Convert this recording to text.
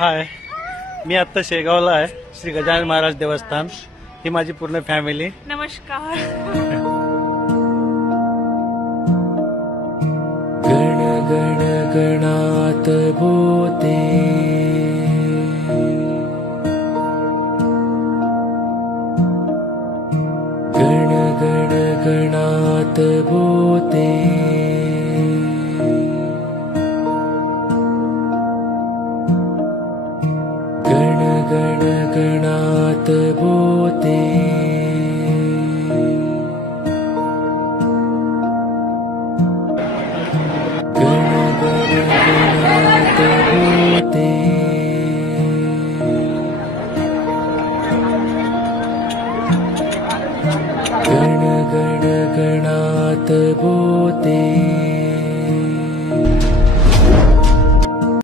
हाय, मी आत्ता शेगावला आहे. श्री गजानन महाराज देवस्थान. ही माझी पूर्ण फॅमिली. नमस्कार. गण गण गणात बोते गण गण गणात बोते गण गण गणात बोते